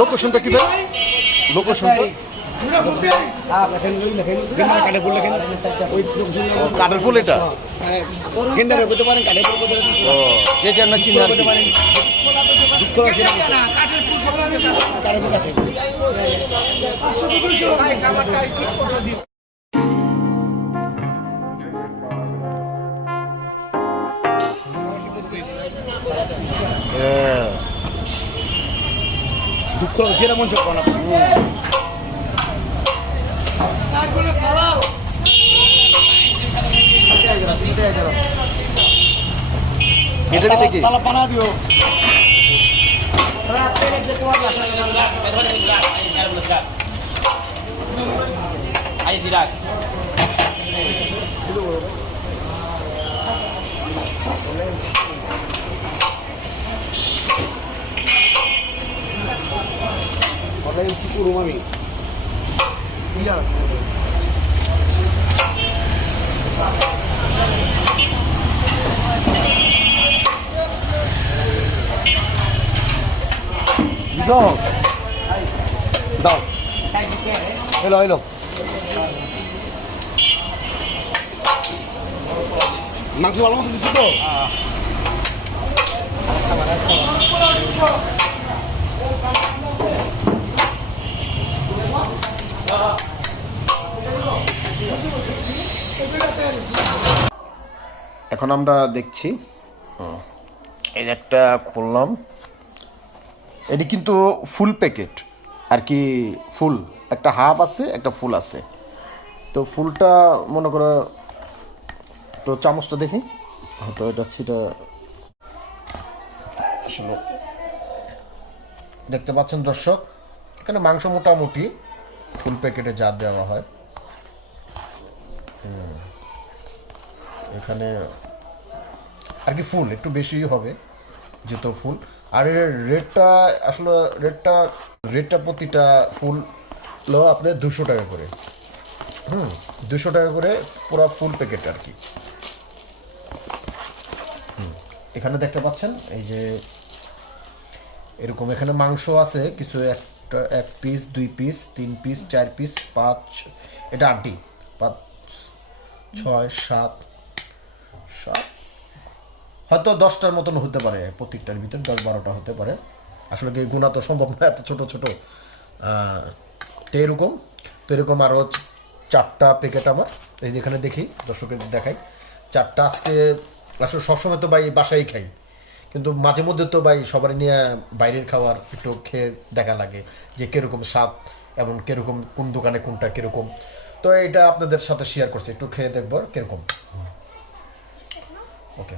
লোকেশনটা কি ভাই? লোকেশনটা কাঠের ফুল, এটা যে যেন চিনি আর কি। দুঃখ যেটা মন চোখ না এটা থেকে পানা দিও আই দিলাক কি করব আমি দাও এলো এলো মাংস ভালো মতো দিচ্ছি তো। এখন আমরা দেখছি এই একটা খুললাম, এটি কিন্তু ফুল প্যাকেট আর কি, ফুল একটা হাফ আছে একটা ফুল আছে। তো ফুলটা মনে করো তো চামচটা দেখি, হয়তো এটা ছিটা আসলে দেখতে পাচ্ছেন দর্শক, এখানে মাংস মোটামুটি ফুল প্যাকেটে যা দেওয়া হয় এখানে আর কি ফুল একটু বেশি হবে যেহেতু ফুল। আর এর রেটটা আসলে রেটটা প্রতিটা ফুল হলো আপনার 200 টাকা করে। 200 টাকা করে পুরো ফুল প্যাকেট আর কি। এখানে দেখতে পাচ্ছেন এই যে এরকম এখানে মাংস আছে কিছু, একটা 1 পিস 2 পিস 3 পিস 4 পিস 5, এটা 8টি 5 6 7 হয়তো 10টার মতন হতে পারে, প্রত্যেকটার ভিতরে 10-12টা হতে পারে। আসলে কি গুণা তো সম্ভব না এত ছোট ছোট। তো এরকম আরও 4টা প্যাকেট আমার এই যেখানে দেখি দর্শকের দেখাই 4টা। আজকে আসলে সবসময় তো ভাই বাসায় খাই, কিন্তু মাঝে মধ্যে তো ভাই সবার নিয়ে বাইরের খাবার একটু খেয়ে দেখা লাগে যে কীরকম স্বাদ এবং কীরকম কোন দোকানে কোনটা কীরকম। তো এটা আপনাদের সাথে শেয়ার করছি, একটু খেয়ে দেখবো কীরকম। ওকে